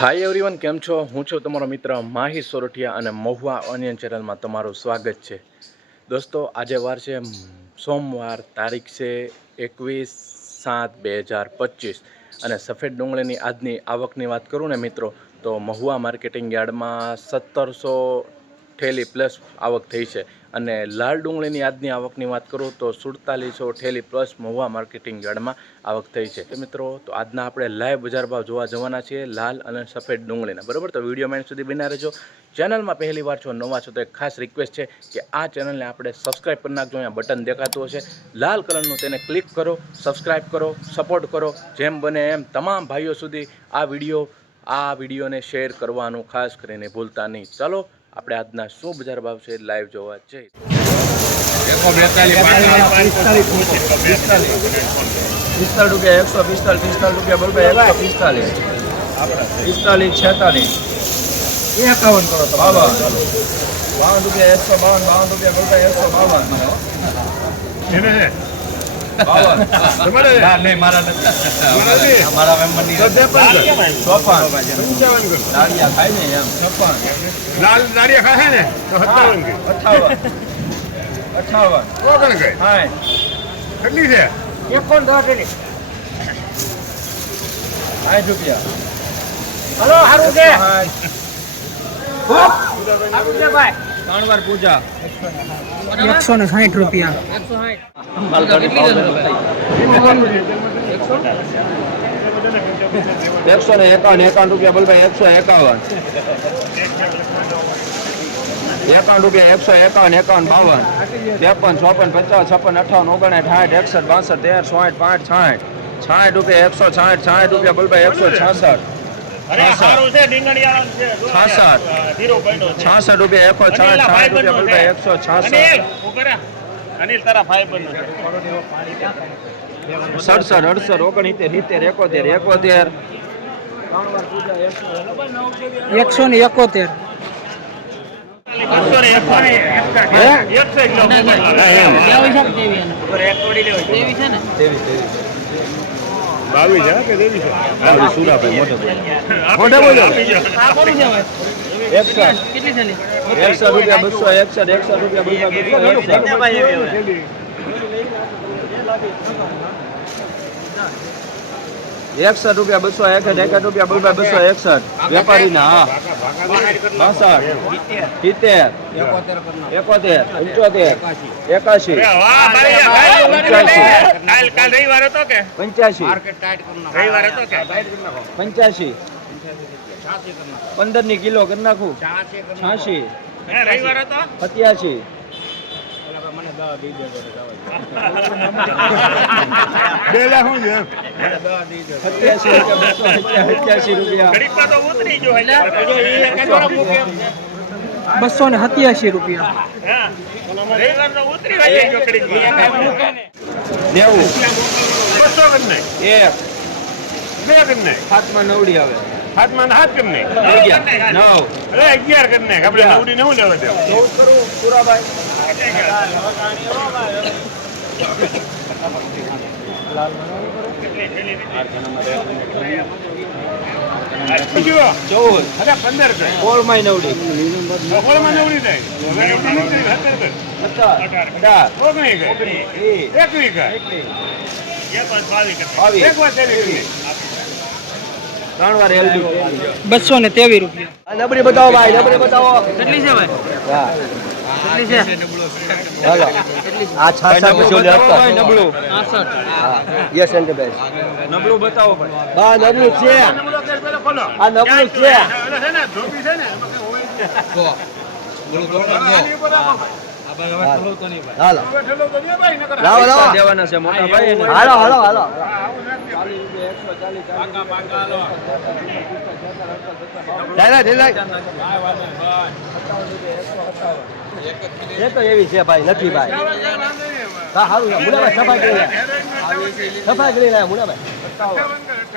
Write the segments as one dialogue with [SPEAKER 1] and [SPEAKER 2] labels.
[SPEAKER 1] Hi everyone કેમ છો? હું છું તમારો મિત્ર માહી સોરઠિયા અને મહુવા ઓનિયન ચેનલમાં તમારું સ્વાગત છે. દોસ્તો, આજે વાર છે સોમવાર, તારીખ છે એકવીસ સાત બે હજાર પચીસ. અને સફેદ ડુંગળીની આજની આવકની વાત કરું ને મિત્રો, તો મહુવા માર્કેટિંગ યાર્ડમાં સત્તરસો ઠેલી પ્લસ આવક થઈ છે. અને લાલ ડુંગળીની આજની આવકની વાત કરું તો સુડતાલીસો ઠેલી પ્લસ મહુવા માર્કેટિંગ યાર્ડમાં આવક થઈ છે. મિત્રો, તો આજના આપણે લાઈવ બજાર ભાવ જોવા જવાના છીએ, લાલ અને સફેદ ડુંગળીના. બરાબર? તો વીડિયો મેન સુધી બિના રહેજો. ચેનલમાં પહેલી વાર છો, નવા છો, તો એક ખાસ રિક્વેસ્ટ છે કે આ ચેનલને આપણે સબસ્ક્રાઈબ કરી નાખજો. અહીંયા બટન દેખાતું હશે. લાલ કલરનું તેને ક્લિક કરો સબસ્ક્રાઈબ કરો સપોર્ટ કરો. જેમ બને એમ તમામ ભાઈઓ સુધી આ વીડિયો, આ વિડીયોને શેર કરવાનું ખાસ કરીને ભૂલતા નહીં. ચાલો આપણે આજના શું બજાર ભાવ છે લાઈવ જોવા જઈએ
[SPEAKER 2] પિસ્તાલીસ રૂપિયા એકસો પિસ્તાલીસ પિસ્તાલીસ રૂપિયા બરોબર એકસો પિસ્તાલીસ. પિસ્તાલીસ છેતાલીસ. એકાવન કરો બાવન. બાવન રૂપિયા એકસો બાવન બાવન રૂપિયા બરોબર એકસો બાવન.
[SPEAKER 3] કેટલી છે?
[SPEAKER 2] સાઠ રૂપિયા.
[SPEAKER 4] હલો હારું છે
[SPEAKER 2] ત્રણ વાર પૂજા.
[SPEAKER 4] એકસો ને સાઠ રૂપિયા.
[SPEAKER 2] એકસો ને એકાવન એકાવન રૂપિયા બોલભાઈ એકસો એકાવન. એકાવન રૂપિયા એકસો એકાવન એકાવન બાવન. ત્રેપન ચોપન પચાસ છપ્પન અઠાવન ઓગણસાઠ સાઠ એકસઠ બાસઠ તેર સોઠ પાંચ છાઠ છાઠ રૂપિયા એકસો છાઠ છાઠ રૂપિયા બોલભાઈ એકસો છાસઠ. છાસઠ. છાસઠ રૂપિયા એકસો છાઠ રૂપિયા એકસો છાસઠ.
[SPEAKER 3] અનિલ તારા ફાઈબર નો છે
[SPEAKER 2] સડસઠ અડસઠ ઓગણસિત્તેર સિત્તેર એકોતેર એકોતેર.
[SPEAKER 4] એકસો ને એકોતેર.
[SPEAKER 3] એકસો બાવીસ છે કે ત્રેવીસ? છે? આપી? જાઓ.
[SPEAKER 2] એકસઠ. એકસઠ રૂપિયા બસો એકસઠ એકસઠ રૂપિયા બસો એકસઠ રૂપિયા બસો એકસઠ એકસઠ રૂપિયા બસો બસો એકસઠ. વેપારી ના બાસઠ. સિત્તેર. એકોતેર. પંચોતેર. એકાશી. પંચ્યાસી. પંચ્યાસી. પંદરની કિલો કરી નાખું.
[SPEAKER 3] હતો
[SPEAKER 2] સત્યાસી.
[SPEAKER 3] બે લાખ શું છે
[SPEAKER 2] સત્યાસી રૂપિયા. બસો સત્યાસી રૂપિયા.
[SPEAKER 3] ઘડીકમાં તો ઉતરી ગયો
[SPEAKER 4] બસો ને સત્યાસી રૂપિયા
[SPEAKER 2] નેવું.
[SPEAKER 3] બસો કરી
[SPEAKER 2] એક.
[SPEAKER 3] બે કરી
[SPEAKER 2] હાથમાં નવડી આવે.
[SPEAKER 3] હાથમાં ને હાથ કેમ નહીં?
[SPEAKER 2] અગિયાર નવ
[SPEAKER 3] અરે અગિયાર કરી નાખ. આપણે નવડી નવ લેવા દે
[SPEAKER 2] પુરાભાઈ. ચૌદ
[SPEAKER 3] અરે પંદર
[SPEAKER 2] નવડી
[SPEAKER 3] નવડી થાય સત્તર
[SPEAKER 2] અઢાર
[SPEAKER 3] ઓગણી કર
[SPEAKER 2] વીસ
[SPEAKER 3] એકવી કર
[SPEAKER 2] એકવીસ
[SPEAKER 3] એક વાર બાવીસ કર.
[SPEAKER 2] બાવીસ.
[SPEAKER 3] એક વાર તેવીસ કર.
[SPEAKER 2] ત્રણ વાર
[SPEAKER 4] બસો ને તેવી રૂપિયા
[SPEAKER 2] નબળી બતાવો ભાઈ નબળી બતાવો
[SPEAKER 4] કેટલી છે ભાઈ
[SPEAKER 2] હા હાલો. આ છાછા પછી નબળું યસ એન્ડ બેસ્ટ નબળું બતાવો ભાઈ. હા નબળું છે.
[SPEAKER 3] નબળો કેસ પેલો ખોલો.
[SPEAKER 2] આ નબળું છે.
[SPEAKER 3] ઓલો છે? ને, ધોબી છે ને, એમાં કંઈ હોય નહીં.
[SPEAKER 2] હાલો.
[SPEAKER 3] બેઠેલો ભાઈ, નકર
[SPEAKER 2] લાવો લાવો. દેવાના છે મોટા ભાઈ હાલો હાલો હાલો.
[SPEAKER 3] આવું નથી.
[SPEAKER 2] એ તો એવી છે ભાઈ, નથી ભાઈ. હા સારું મુનાભાઈ સફાઈ કરી સફાઈ કરી લે, મુનાભાઈ.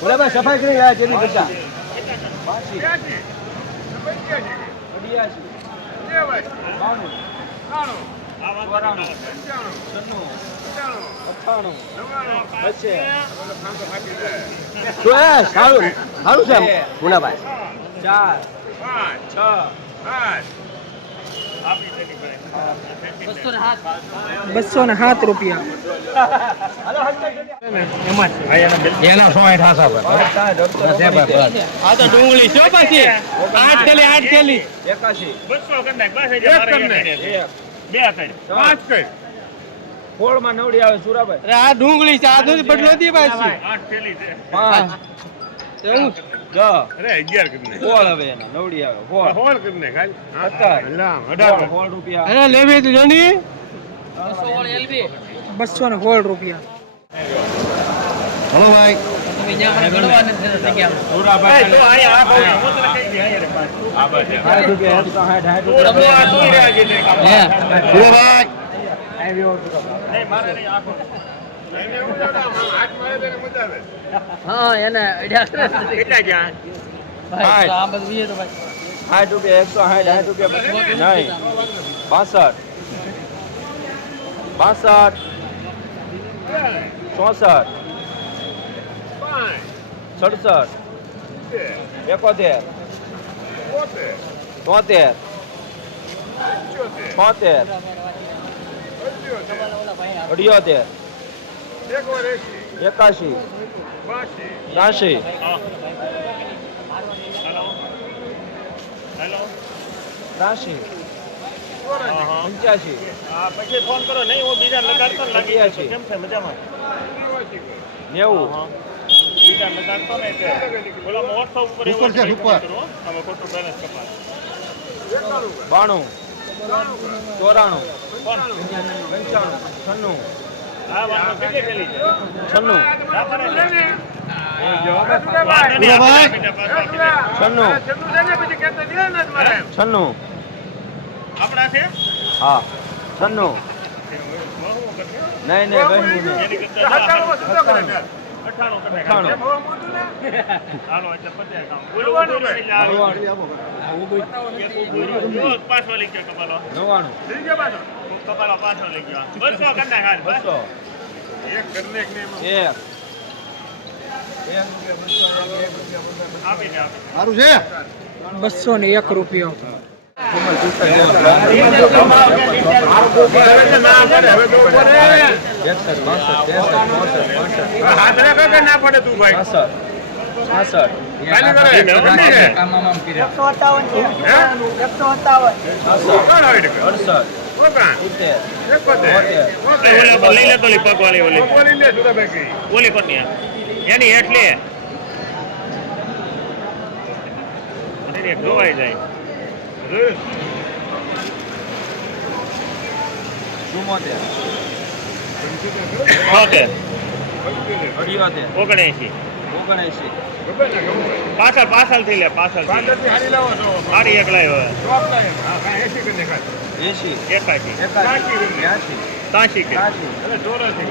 [SPEAKER 2] મુનાભાઈ સફાઈ કરી રહ્યા જેટલી બધા
[SPEAKER 3] ત્યાંથી. પંચ્યાસી.
[SPEAKER 2] અઢિયાસી ચોરાણું છન્નું અઠ્ઠાણું
[SPEAKER 5] સારું સારું છે મુનાભાઈ
[SPEAKER 2] ચાર છ
[SPEAKER 4] બસો ને સાત રૂપિયા.
[SPEAKER 5] એના સો આઠ હાસા
[SPEAKER 4] આ તો ડુંગળી છો પાછી. આઠ થેલી આઠ થેલી
[SPEAKER 2] એકાશી.
[SPEAKER 3] બસો કરી નાખ બસ બે કરી પાંચ કરી
[SPEAKER 2] ફોળમાં નવડી આવે સુરાભાઈ.
[SPEAKER 4] અરે આ ડુંગળી છે આ તો બદલો દી પાછી.
[SPEAKER 3] આઠ થેલી છે.
[SPEAKER 2] પાંચ.
[SPEAKER 4] એવું
[SPEAKER 2] દસ
[SPEAKER 3] અરે અગિયાર કરી નાખ
[SPEAKER 2] ફોળ હવે એના નવડી આવે ફોળ
[SPEAKER 3] હોળ કરી ખાલી. હાલ.
[SPEAKER 2] સત્તર
[SPEAKER 3] લામ,
[SPEAKER 2] ફોળ,
[SPEAKER 3] અઢાર
[SPEAKER 2] રૂપિયા.
[SPEAKER 4] અરે લેવી તો જણી બસો ને ફોળ રૂપિયા.
[SPEAKER 5] હલો ભાઈ.
[SPEAKER 3] ભાઈ, તો અહીંયા આ ભાવ હું તને કહી દે, અહીંયા રે પાંચ. આ બસ એમ.
[SPEAKER 2] સાઠ રૂપિયા એકસો સાઠ સાઠ
[SPEAKER 3] તો આ
[SPEAKER 2] રૂપિયા
[SPEAKER 3] તું રહ્યા છે એટલે કામ.
[SPEAKER 5] બોલો ભાઈ
[SPEAKER 3] નહીં, મારે નહીં, આખો. એને એવું ના થાય, આમાં હાથ મારે તો એને મજા આવે.
[SPEAKER 4] હા એને
[SPEAKER 3] કેટલા જ્યાં?
[SPEAKER 2] સાઠ રૂપિયા એકસો સાઠ સાઠ રૂપિયા નહીં બાસઠ બાસઠ ચોસઠ
[SPEAKER 3] પાંચ,
[SPEAKER 2] સડસઠ એકોતેર તોતેર છોતેર અઢિયોતેર એકાશી
[SPEAKER 3] ત્રાસી ત્રાસી.
[SPEAKER 2] પંચ્યાસી
[SPEAKER 3] પછી ફોન કરો નહીં હું બીજા લગાડતો લાગી? કેમ છે મજામાં
[SPEAKER 2] નેવું
[SPEAKER 3] બીજા લગાડતો ને તે ઓલા મહોત્સવ ઉપર
[SPEAKER 5] ઉપર છે, ઉપર.
[SPEAKER 3] કરો, ખોટું બેલેન્સ કપાય
[SPEAKER 2] બાણું ચોરાણું પંચાણું છન્નું
[SPEAKER 3] હા વાંધો કેટલી થેલી છે.
[SPEAKER 2] છન્નું.
[SPEAKER 3] હા, કરે છે. વાંધો
[SPEAKER 5] બોલો
[SPEAKER 3] નહીં,
[SPEAKER 5] ભાઈ.
[SPEAKER 3] આપી દે, પાછળ આપી દે.
[SPEAKER 2] છન્નું. છન્નું.
[SPEAKER 3] આપણા છે?
[SPEAKER 2] હા છન્નું. નહીં નહીં
[SPEAKER 3] કરતા નાખ.
[SPEAKER 2] અઠ્ઠાણું.
[SPEAKER 3] હાલો એટલે પચાસ એટલે હાલો. લઈ ગયો કપાલો. કપાલો પાછો લઈ ગયો. બસો કરી હાલ, બસો. એક કરી નાખ ને
[SPEAKER 2] એક.
[SPEAKER 3] આપી દે, આપી
[SPEAKER 5] સારું છે?
[SPEAKER 4] બસો ને એક રૂપિયો.
[SPEAKER 3] ના પડે તું ભાઈ? એની એટલે ધોવાઈ જાય છોતેર,
[SPEAKER 2] અઢિયોતેર
[SPEAKER 3] ઓગણએંશી.
[SPEAKER 2] ઓગણએંશી.
[SPEAKER 3] પાછળ પાછળથી લે પાછળથી સારી એક લાવ્યો કે
[SPEAKER 2] ત્રાસી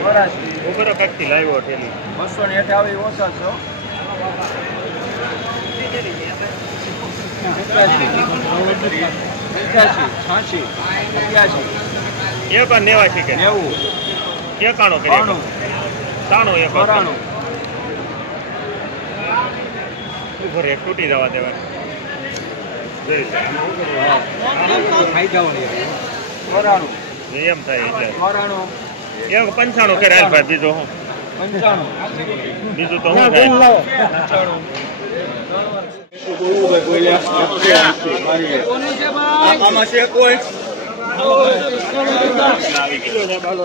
[SPEAKER 2] ચોરાશી.
[SPEAKER 3] ઉભરો કક્ષી લાવ્યો ઠેલી.
[SPEAKER 2] બસો ને હેઠ આવી ઓછા છો. પંચ્યાસી છ્યાસી સત્યાસી
[SPEAKER 3] એક કે?
[SPEAKER 2] નેવું
[SPEAKER 3] એકાણો કે
[SPEAKER 2] બાણું
[SPEAKER 3] તાણું એક
[SPEAKER 2] ચોરાણું
[SPEAKER 3] ઊભો તૂટી જવા દેવા. એમ થાય એક પંચાણું કરે ભાઈ હું?
[SPEAKER 2] પંચાણું.
[SPEAKER 3] બીજું તો શું થાય?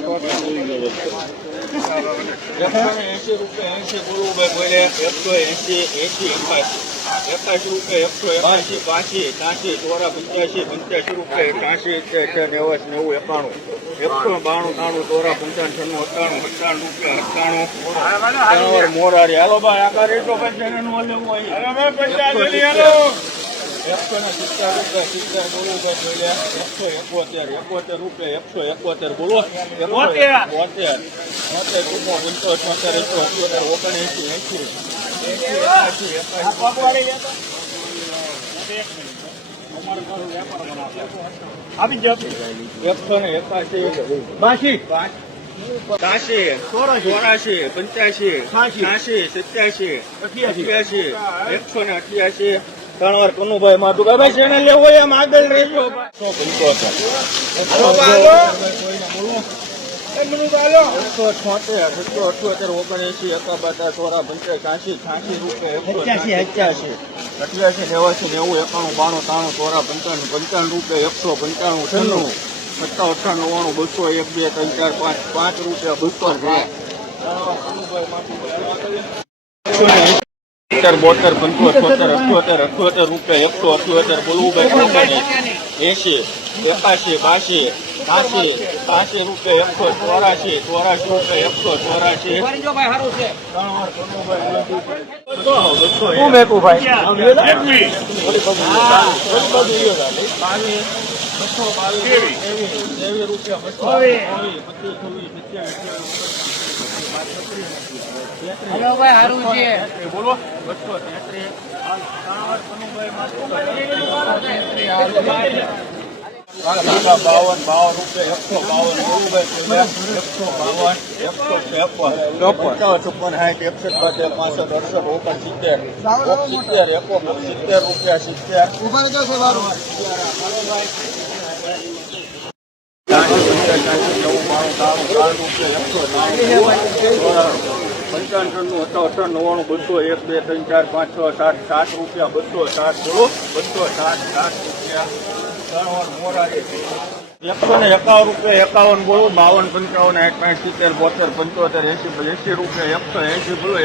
[SPEAKER 2] પંચાણું
[SPEAKER 6] એસી રૂપિયા એસી ગુરુભાઈ ભાઈ બોલે એકસો એસી એસી એકાસી એકાસી રૂપિયા એકસો એકાસી પાંચી ત્યાંસી ચોરા પંચ્યાસી પંચ્યાસી રૂપિયા ત્યાંસી છે નેવાસ નેવું એકાણું એકસો બાણું ત્રાણું ચોરા પંચાવન છન્નું અઠ્ઠાણું અઠ્ઠાણું રૂપિયા અઠ્ઠાણું મોરારી હાલો ભાઈ એકસો ને સિત્તેર રૂપિયા સિત્તેર બોલવું બોલે એકસો એકોતેર એકોતેર રૂપિયા એકસો એકોતેર બોલો. બોતેર. બોતેર બોતેર છોતેર એકસો અઠ્યોતેર ઓગણએંસી એંસી એંસી એકાસી એકાસી એકસો ને એકાસી બાસી. ત્યાસી ચોરાશી. પંચ્યાસી છ્યાસી સત્યાસી અઠ્યાસી એકસો ને અઠ્યાસી ત્રણ વાર કનુભાઈ માં ભાઈ શેને લેવો એમ આગળ રહેજો. એકસો છોતેર એકસો અઠ્યોતેર ઓગણએસી એકાબાતા ચોરા પંચ્યાસી છ્યાસી રૂપિયા અઠ્યાસી અઠ્યાસી નેવાસી નેવું એકાણું બાણું ત્રાણું સોળા પંચાણું પંચાણું રૂપિયા એકસો પંચાણું છન્નું. સત્તા અઠા નવ્વાણું બસો એક બે ત્રણ ચાર પાંચ પાંચ રૂપિયા બસો સિત્તેર બોતેર પંચોતેર અઠ્યોતેર અઠ્યોતેર રૂપિયા એકસો અઠ્યોતેર બોલવું ભાઈ એસી એકાશી બાસી ત્યાસી ત્યાસી રૂપિયા એકસો ચોરાશી ચોરાશી રૂપિયા એકસો ચોરાશી. શું મેકું ભાઈ? બસો બાવીસ રૂપિયા બસો બાવીસ પચીસ છવ્વીસ સત્યાવીસ બોલો. બસો તેત્રીસ બાવન બાવન રૂપિયા એકસો બાવન એકસો બાવન એકસો ત્રેપન. પચાસ છપ્પન સાઠ એકસઠ બાતેર પાસઠ અડસઠ ઓગણ સિત્તેર. સિત્તેર એકો સિત્તેર રૂપિયા સિત્તેર. પંચાણું હતા અઠાર નવ્વાણું બસો એક બે ત્રણ ચાર પાંચ છ સાત સાત રૂપિયા બસો સાત બોલો બસો સાત સાત રૂપિયા ત્રણ એકસો ને એકાવન રૂપિયા એકાવન બોલો બાવન પંચાવન આઠ પાંચ સિત્તેર બોતેર પંચોતેર એસી એસી રૂપિયા એકસો એસી બોલો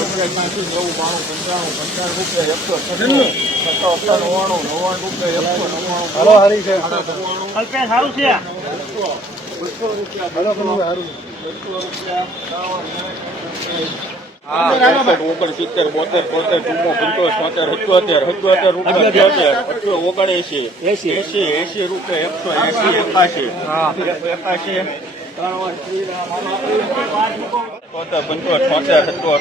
[SPEAKER 6] રૂપિયા એકાશી નેવું બાણું પંચાણું પંચાવન રૂપિયા એકસો છન્નું સત્તા અઠા નવ્વાણું નવ્વાણું રૂપિયા એકસો નવ્વાણું. હલો હરી છે.
[SPEAKER 3] સારું છે?
[SPEAKER 6] બસો રૂપિયા ઓગણસિત્તેર બોતેર તોતેર ચુમ્મો પંચોતેર છોતેર સત્યોતેર સત્યોતેર રૂપિયા છોતેર ઓગણએસી એસી એસી એસી રૂપિયા એકસો એસી એકાશી. એકાશી. તોતેર પંચોતેર છોતેર સત્યો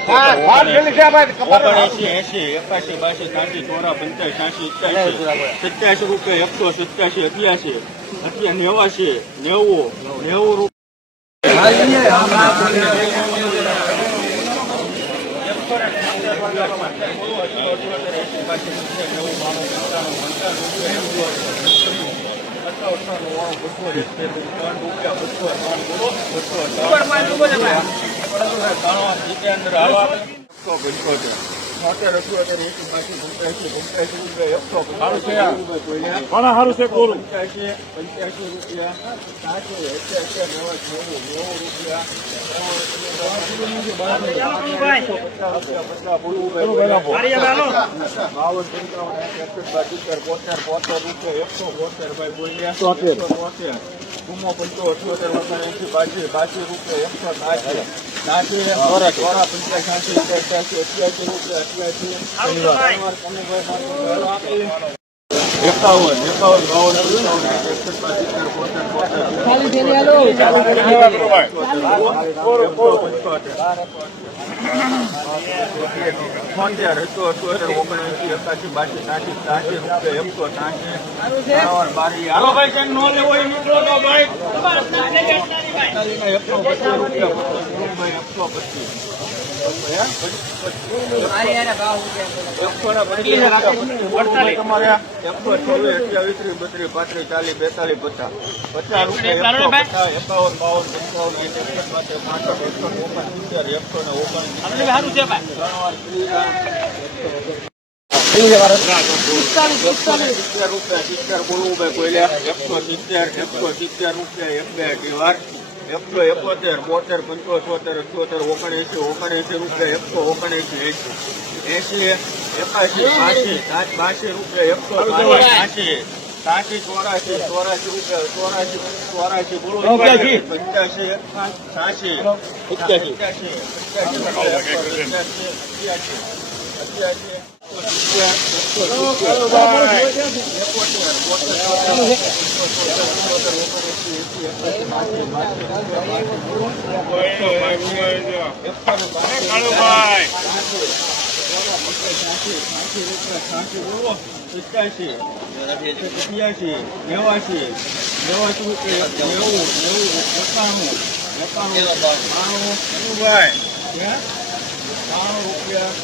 [SPEAKER 6] ઓગણએસી એસી એકાશી બાસી ત્યાંસી ચોરા પંચાસ છ્યાસી સત્યાસી સત્યાસી રૂપિયા એકસો સત્યાસી અઠ્યાસી અઠ્યા નેવાસી નેવું રૂપિયા રૂપિયા
[SPEAKER 3] ઘણા સારું છે કોરું
[SPEAKER 6] પંચ્યાસી પંચ્યાસી રૂપિયા સાતસો એક્યાસી નેવું નેવું નેવું રૂપિયા બાવન પંચાવન એકસઠ બાર બોતેર રૂપિયા એકસો બોતેર ચુમ્મો પંચો અઠ્યોતેર ઓગણએંસી બાસી બાસી રૂપિયા એકસો સાસી ચોરા ચોરા પંચ્યાસી અઠ્યાસી અઠ્યાસી. રૂપિયા અઠ્યાસી એકાવન એકાવન બાવન પંચાવન એકસઠ છોતેર એકસો અઠ્યોતેર ઓગણએંસી એકાસી બાસી ત્યાંસી ત્યાંસી રૂપિયા એકસો ત્યાંસી બારી હાલો ભાઈ કેમ નો લેવો એ નીકળો તો ભાઈ. એકસો પચીસ રૂપિયા એકસો પચીસ. તમારે એકસો છવ્વીસ અઠ્યાવીસ ત્રીસ બત્રીસ પાંત્રીસ ચાલીસ બેતાલીસ પચાસ પચાસ રૂપિયા એકસો પચાસ એકાવન બાવન પંચાવન સાઠ એકસઠ બાસઠ પાંસઠ એકસો ઓગણ સિત્તેર એકસો ને ઓગણ સિત્તેર રૂપિયા સિત્તેર બોલવું ભાઈ કોઈ એકસો સિત્તેર એકસો સિત્તેર રૂપિયા એક બે અઢી વાર એકસો એકોતેર બોતેર પંચોતેર અઠ્યોતેર ઓગણએંસી ઓગણએંસી રૂપિયા એકસો ઓગણએંસી એંસી એંસી એકાસી બાસી બાસી રૂપિયા એકસો બાસી સાસી ચોરાશી ચોરાશી રૂપિયા ચોરાશી ચોરાશી બોલો પંચ્યાસી. પંચ્યાસી
[SPEAKER 3] કાળુભાઈ
[SPEAKER 6] બોલો છ્યાસી છ્યાસી રૂપિયા પચાસી નેવાસી નેવાસી નેવું